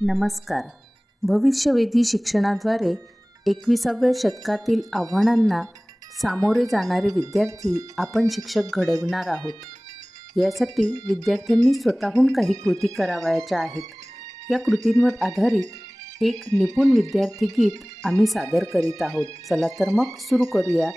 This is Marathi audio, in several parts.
नमस्कार. भविष्यवेधी शिक्षणाद्वारे एकविसाव्या शतकातील आव्हानांना सामोरे जाणारे विद्यार्थी आपण शिक्षक घडविणार आहोत. यासाठी विद्यार्थ्यांनी स्वतःहून काही कृती करावयाच्या आहेत. या कृतींवर आधारित एक निपुण विद्यार्थी गीत आम्ही सादर करीत आहोत. चला तर मग सुरू करूया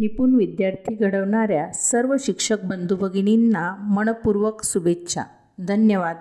निपुण विद्यार्थी घडवणाऱ्या सर्व शिक्षक बंधू भगिनींना मनपूर्वक शुभेच्छा. धन्यवाद.